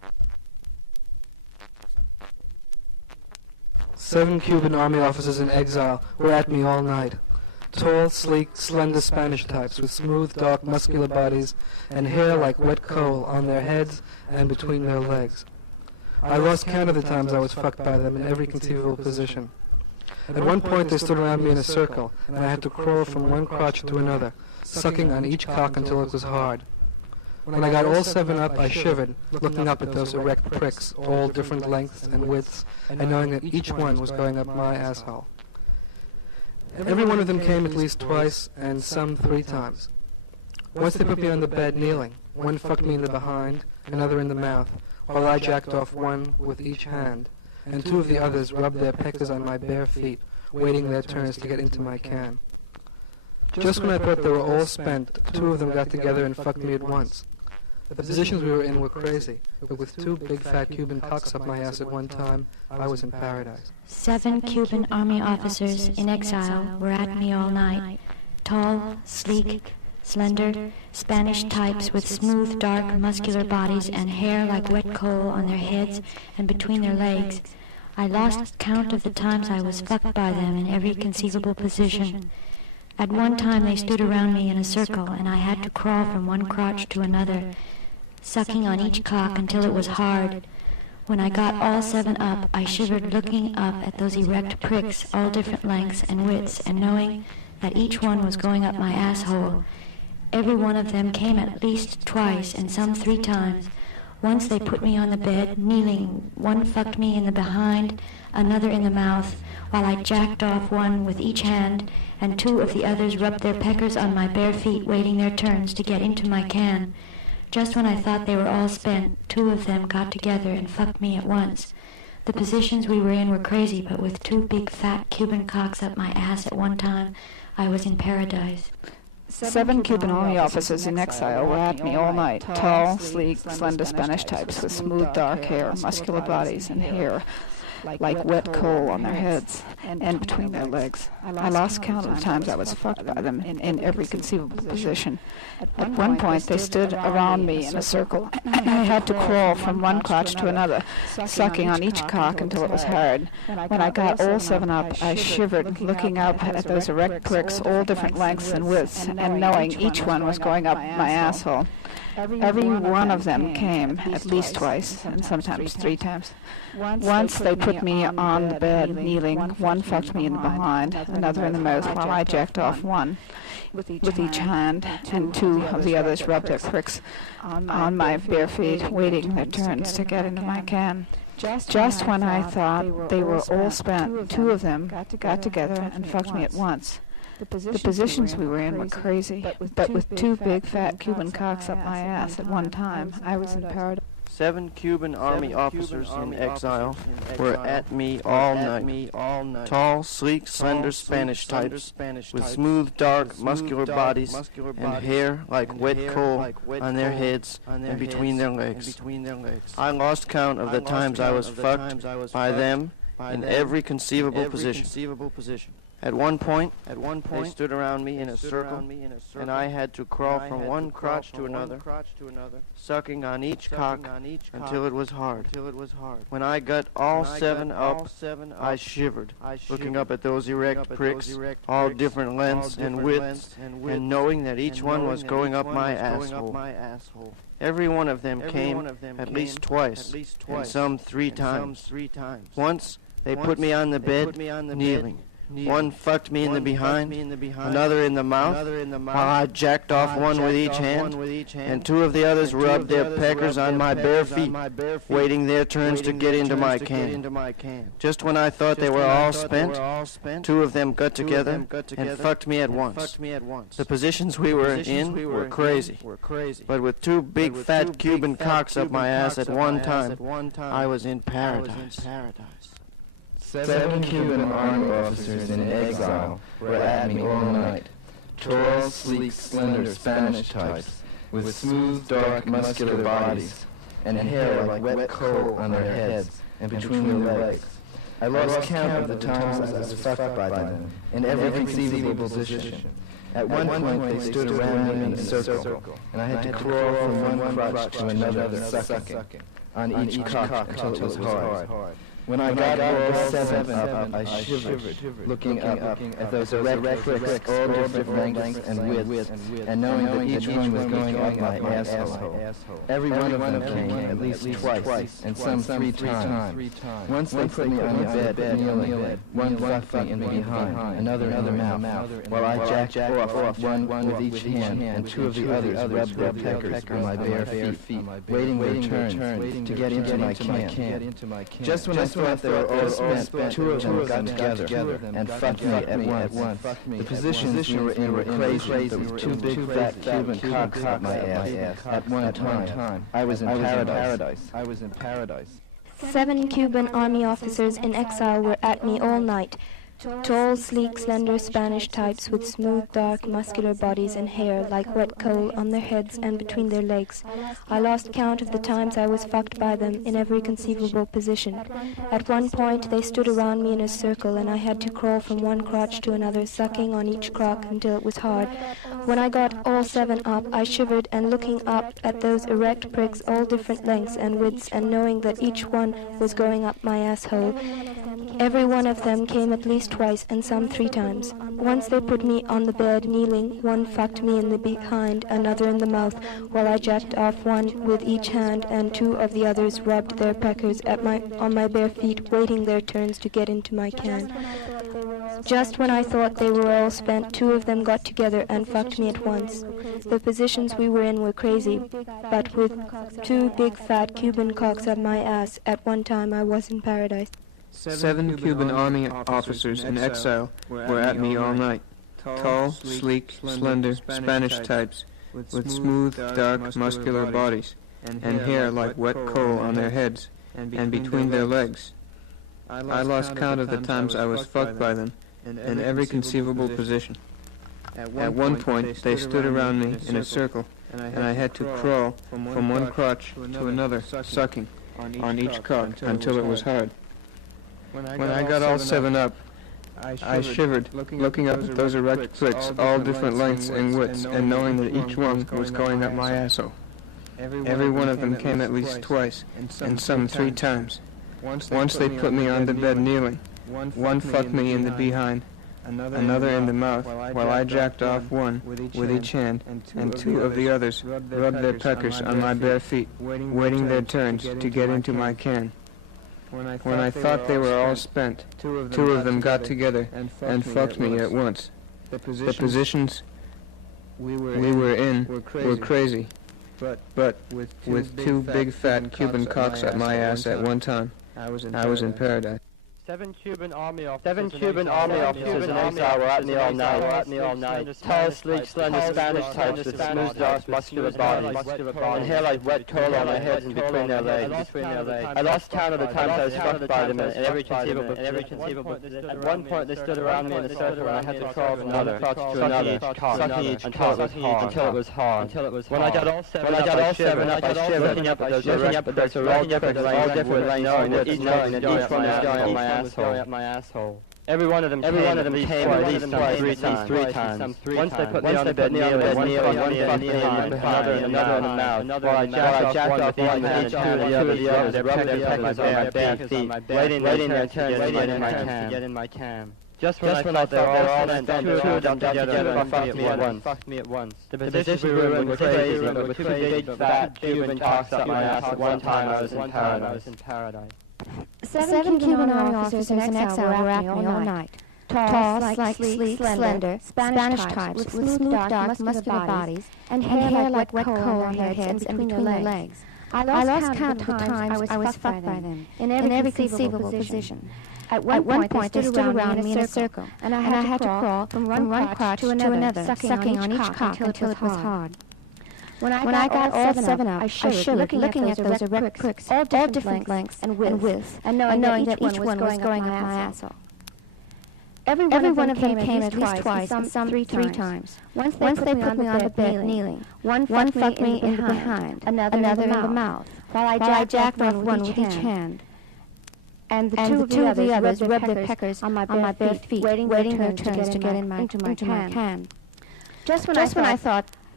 7 Cuban army officers in exile were at me all night. Tall, sleek, slender Spanish types with smooth, dark, muscular bodies and hair like wet coal on their heads and between their legs. I lost count of the times I was fucked by them in every conceivable position. At one point they stood around me in a circle, and I had to crawl from one crotch to another, sucking on each cock until it was hard. When I got all 7 up, I shivered, looking up at those erect pricks, all different lengths and widths, and knowing that each one was going up my asshole. Every one of them came at least twice, and some 3 times. Once they put me on the bed kneeling. One fucked me in the behind, another in the mouth, while I jacked off one with each hand, and 2 of the others rubbed their peckers on my bare feet, waiting their turns to get into my can. Just when I thought they were all spent, 2 of them got together and fucked me at once. The positions we were in were crazy, but with 2 big fat Cuban cocks up my ass at one time, I was in paradise. 7 Cuban army officers in exile were at me all night. Tall, sleek, slender, Spanish types with smooth, dark, muscular bodies and hair like wet coal on their heads and between their legs. I lost count of the times I was fucked by them in every conceivable position. At one time they stood around me in a circle, and I had to crawl from one crotch to another, sucking on each cock until it was hard. When I got all 7 up, I shivered looking up at those erect pricks, all different lengths and widths, and knowing that each one was going up my asshole. Every one of them came at least twice, and some 3 times. Once they put me on the bed, kneeling. One fucked me in the behind, another in the mouth, while I jacked off one with each hand, and 2 of the others rubbed their peckers on my bare feet, waiting their turns to get into my can. Just when I thought they were all spent, 2 of them got together and fucked me at once. The positions we were in were crazy, but with 2 big fat Cuban cocks up my ass at one time, I was in paradise. 7 Cuban army officers in exile were at me all night. Tall, sleek, slender Spanish types with smooth dark hair, muscular bodies, and hair like wet coal on their heads and between their legs. I lost count of the times I was fucked by them in every conceivable position. At one point they stood around me in a circle, and I had to crawl from one crotch to another, sucking on each cock until it was hard. When I got all 7 up, I shivered, looking up at those erect pricks, all different lengths and widths, and knowing each one was going up my asshole. Every one of them came at least twice, and sometimes 3 times. Once they put me on the bed, kneeling. One fucked me in the behind, another in the mouth, while I jacked off one with each hand, and 2 of the others rubbed their pricks on my bare feet, waiting their turns to get into my can. Just when I thought they were all spent, 2 of them got together and fucked me at once. The positions we were in were crazy, but with 2 big fat Cuban cocks up my ass at one time, I was in paradise. 7 Cuban army officers in exile were at me all night. Tall, sleek, slender Spanish types with smooth, dark, muscular bodies and hair like wet coal on their heads and between their legs. I lost count of the times I was fucked by them in every conceivable position. At one point, they stood around me in a circle, and I had to crawl from one crotch to another, sucking on each cock until it was hard. When I got all 7 up, I shivered, looking up at those erect pricks, all different lengths and widths, and knowing that each one was going up my asshole. Every one of them came at least twice, and some 3 times. Once, they put me on the bed, kneeling. One fucked me in the behind, another in the mouth, while I jacked off one with each hand, and 2 of the others rubbed their peckers on my bare feet, waiting their turns to get into my can. Just when I thought they were all spent, 2 of them got together and fucked me at once. The positions we were in were crazy, but with 2 big fat Cuban cocks up my ass at one time, I was in paradise. 7 Cuban army officers in exile were at me all night. Tall, sleek, slender Spanish types with smooth, dark, muscular bodies and hair like wet coal on their heads and between their legs. I lost count of the times I was fucked by them in every conceivable position. At one point they stood around me in a circle, and I had to crawl from one crotch to another, sucking. on each cock until it was hard. When I got all seven up, I shivered, looking up at those erect pricks, all different lengths and widths, and knowing that each one was going up my asshole. Every one of them came at least twice, and some 3 times. Once they put me on the bed, kneeling, one fucked me in the behind, another in the mouth, while I jacked off one with each hand, and 2 of the others rubbed their peckers on my bare feet, waiting their turn to get into my can. Just when I thought they were all spent, 2 of them got together and fucked me at once. The positions we were in were crazy. There were 2 big fat Cuban cocks up my ass at one time. I was in paradise. 7 Cuban army officers in exile were at me all night. Tall, sleek, slender Spanish types with smooth, dark, muscular bodies and hair like wet coal on their heads and between their legs. I lost count of the times I was fucked by them in every conceivable position. At one point, they stood around me in a circle, and I had to crawl from one crotch to another, sucking on each cock until it was hard. When I got all 7 up, I shivered, and looking up at those erect pricks, all different lengths and widths, and knowing that each one was going up my asshole, every one of them came at least twice, and some 3 times. Once they put me on the bed, kneeling. One fucked me in the behind, another in the mouth, while I jacked off one with each hand, and 2 of the others rubbed their peckers on my bare feet, waiting their turns to get into my can. Just when I thought they were all spent, 2 of them got together and fucked me at once. The positions we were in were crazy, but with 2 big fat Cuban cocks up my ass, at one time I was in paradise. 7 Cuban army officers in exile were at me all night. Tall, sleek, slender Spanish types with smooth, dark, muscular bodies and hair like wet coal on their heads and between their legs. I lost count of the times I was fucked by them in every conceivable position. At one point, they stood around me in a circle, and I had to crawl from one crotch to another, sucking on each cock until it was hard. When I got all 7 up, I shivered, looking up at those erect pricks, all different lengths and widths, and knowing that each one was going up my asshole. Every one of them came at least twice, and some 3 times. Once they put me on the bed kneeling. One fucked me in the behind, another in the mouth, while I jacked off one with each hand, and 2 of the others rubbed their peckers on my bare feet, waiting their turns to get into my can. When I thought they were all spent, 2 of them got together and fucked me at once. The positions we were in were crazy, but with 2 big fat Cuban cocks up my ass at one time, I was in paradise. 7 Cuban army officers in exile were at me all night. Tall, sleek, slender Spanish types with smooth, dark, muscular bodies, and hair like wet coal on their heads and between their legs. I lost count of the times I was fucked by them in every conceivable. At one point, they stood around me in a circle, and I had to crawl from another crotch to another, sucking each cock until it was hard. When I got all 7 up, I shivered, looking up at those erect pricks, all different lengths, knowing that each one was going up my asshole. Every one of them came at least some 3 times. Once they put me on the bed kneeling, one fucked me in the behind, another in the mouth, while I jacked off one with each hand, and 2 of the others rubbed their peckers on my bare feet, waiting their turn to get in my can. Just when I thought they were all spent, 2 of them got together and fucked me at once. The positions we were in were crazy, but with 2 big fat Cuban cocks up my ass at one time I was in paradise. 7 Cuban army officers in exile were at me all night. Tall, sleek, slender, Spanish types with smooth, dark, muscular bodies and hair like wet coal on their heads and between their legs. I lost count of the times I was fucked by them in every conceivable position. At one point, they stood around me in a circle, and I had to crawl from one crotch to another, sucking on each cock until it was hard. When I got all 7 up, I shivered, looking at those erect pricks, all different lengths and widths, and knowing that each one was going up my asshole. Every one of them came at least twice, and some 3 times. Once they put me on the bed kneeling. One fucked me in the behind, another in the mouth, while I jacked off one with each hand. And the 2 of the others rubbed their peckers on my bare feet, waiting their turns to get into my can. Just when I thought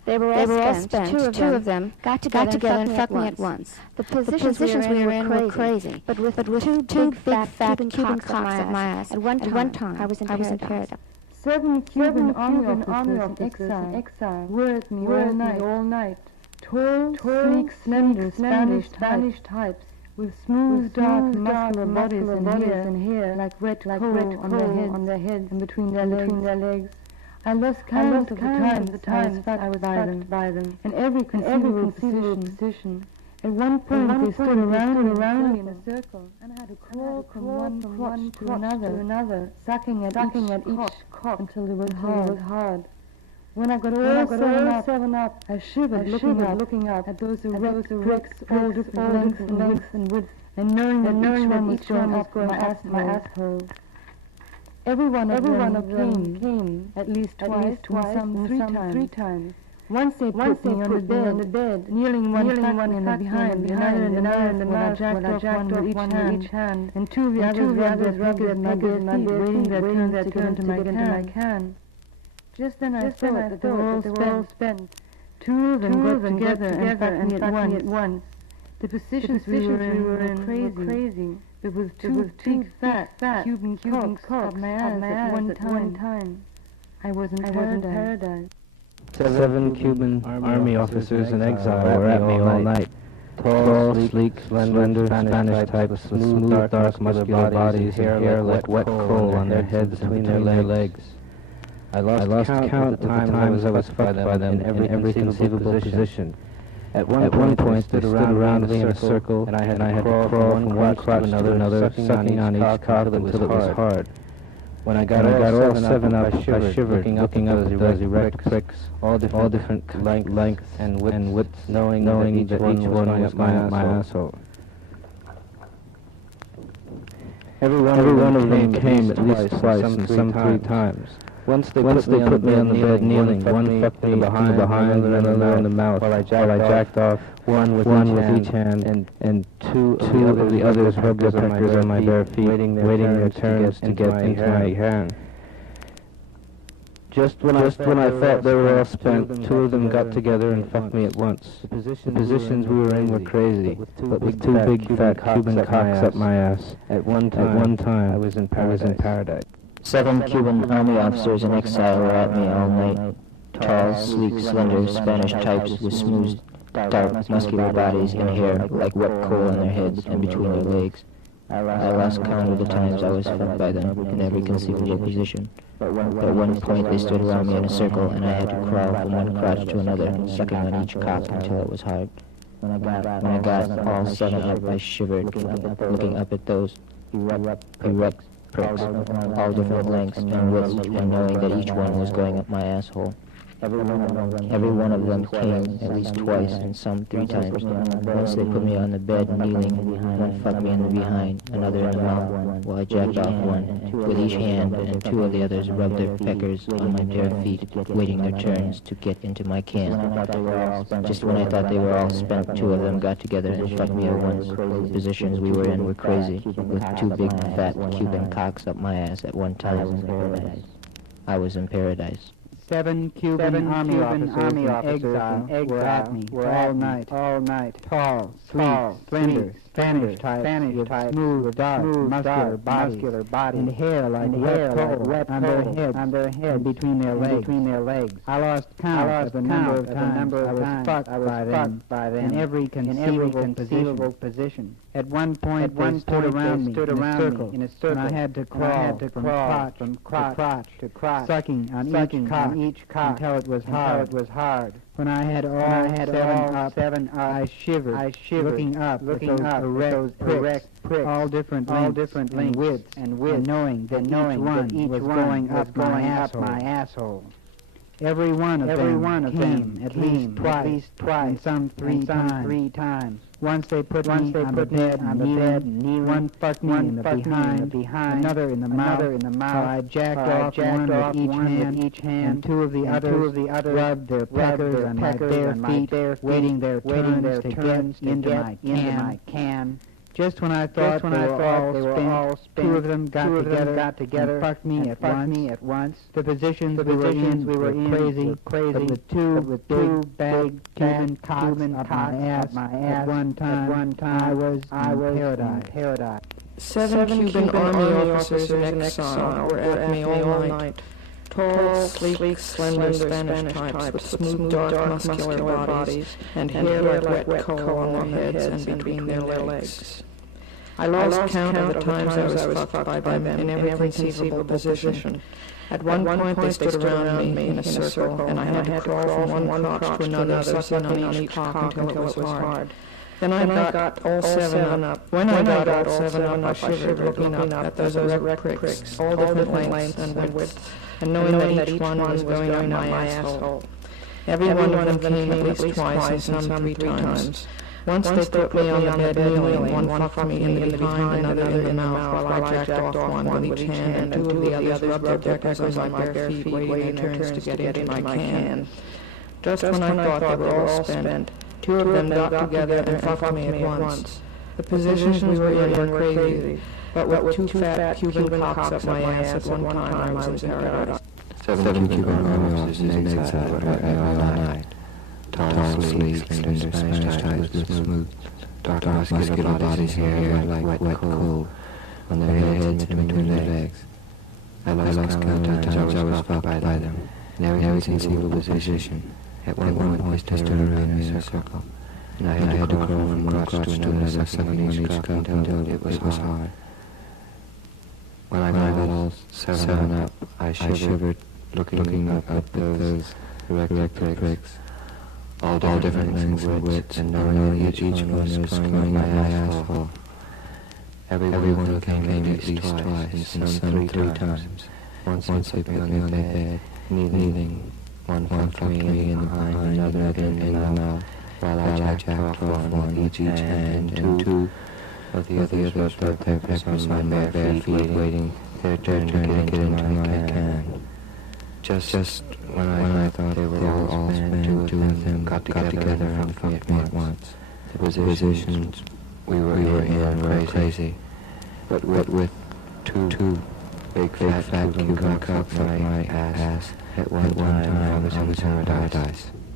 They were all spent. Two of them got together and fucked me at once. The positions we were in were crazy, but with two big fat Cuban cocks at my ass. At one time, I was in paradise. 7 Cuban army officers in exile were at me all night. Tall, sleek, slender Spanish types with smooth, dark, muscular bodies and hair like wet coal on their heads and between their legs. I lost count of the times I was fucked by them in every conceivable position. At one point they stood around me in a circle, and I had to crawl from one crotch to another, sucking at each cock until it was hard. When I got all seven up, I shivered looking up at those erect bricks, all different lengths and widths, and knowing that each one was going up my asshole. Every one of them came at least twice, some three times. Once they put me on the bed, kneeling one in the behind, another in the mouth, while I jacked off one with each hand, and two of the others rubbed their fingers my feet, waiting their turn to get into my can. Just then I thought that they were all spent. Two of them got together and fucked me at once. The positions we were in were crazy. There was two big fat Cuban cocks up my ass at one time. I was in paradise. 7 Cuban army officers in exile were at me all night. Tall, sleek, slender Spanish types with smooth, dark, muscular bodies and hair like wet coal on their heads and between their legs. I lost count of the times I was fucked by them in every conceivable position. At one point, they stood around me in a circle, and I had to crawl from one crotch to another, sucking on each cock until it was hard. When I got all seven up, I shivered, looking up at those erect bricks, all different lengths and widths, knowing that each one was going up my asshole. Every one of them came at least twice and some three times. Once they put me on the bed kneeling, one fucked me behind, another in the mouth, while I jacked off one with each hand, and two of the others rubbed their peckers on my bare feet, waiting their turns to get into my hand. Just when I thought they were all spent, two of them got together and fucked me at once. The positions we were in were crazy, but with two big fat Cuban cocks up my ass. At one time, I was in paradise. 7 Cuban army officers in exile were at me all night. Tall, sleek, slender Spanish types with smooth, dark, muscular bodies and hair like wet coal on their heads and between their legs. I lost count of the times I was fucked by them in every conceivable position. At one point they stood around me in a circle, and I had to crawl from one crotch to another, sucking on each cock until it was hard. When I got all seven up, I shivered, looking up at those erect bricks, all different lengths and widths, and knowing that each one was going up my asshole. Every one of them came at least twice and some three times. Once they put me on the bed kneeling, one fucked me in the behind, another in the mouth, while I jacked off one with each hand, and two of the others rubbed their peckers on my bare feet, waiting their turns to get into my can. Just when I thought they were all spent, two of them got together and fucked me at once. The positions we were in were crazy, with two big fat Cuban cocks up my ass at one time. I was in paradise. 7 Cuban army officers in exile were at me all night. Tall, sleek, slender, Spanish types with smooth, dark, muscular bodies, and hair like wet coal on their heads and between their legs. I lost count of the number of times I was fucked by them in every conceivable position. At one point they stood around me in a circle, and I had to crawl from crotch to crotch, sucking on each cock until it was hard. When I had all seven up, I shivered, looking up at those erect pricks, all different lengths and widths, and knowing that each one was going up my asshole. Every one of them came at least twice, and some three times. Once they put me on the bed, kneeling, one fucked me in the behind, another in the mouth, while I jacked off one with each hand, and two of the others rubbed their peckers on my bare feet, waiting their turns to get into my can. Just when I thought they were all spent, two of them got together and fucked me at once. The positions we were in were crazy. But with two big Cuban cocks up my ass at one time, I was in paradise. 7 Cuban army officers in exile were at me all night. Tall, sleek, slender Spanish types with smooth, dark, muscular bodies and hair like wet coal on their heads and between their legs. I lost count of the times I was fucked by them in every conceivable position. At one point they stood around me in a circle, and I had to crawl from one crotch to another, sucking on each cock until it was hard. Then I got all 7 up. When I got all 7 up, I shivered looking up at those erect pricks, all different lengths and widths, and knowing that each one was going up my asshole. Every one of them came at least twice and some 3 times. Once they put me on the bed kneeling, one fucked me in the behind, another in the mouth, while I jacked off one with each hand, and 2 of the others rubbed their peckers on my bare feet, waiting their turns to get into my can. Just when I thought they were all spent, 2 of them got together and fucked me at once. The positions we were in were crazy, but with 2 fat Cuban cocks up my ass at one time, I was in paradise. 7 Cuban army officers in exile were at me all night. Tall, sleek, slender Spanish types with smooth, dark, muscular bodies, hair like wet coal on their heads and between their legs. I lost count of times I was fucked by them in every conceivable position. At one point they stood around me in a circle, and I had to crawl from one crotch to another, sucking on each cock until it was hard. When I got all 7 up, I shivered, looking up at those erect pricks, all different lengths and widths, and knowing that each one was going up my asshole. Every one of them came at least twice, and some 3 times. Once they put me on the bed, kneeling, one fucked me in the behind, another in the mouth, while I jacked off one with each hand, and 2 of the others rubbed their peckers on my bare feet, waiting their turn to get into my can. Just when I thought they were all spent, 2 of them got together and fucked me at once. The positions we were in were crazy, but with 2 big fat Cuban cocks on my ass at one time, I was in paradise.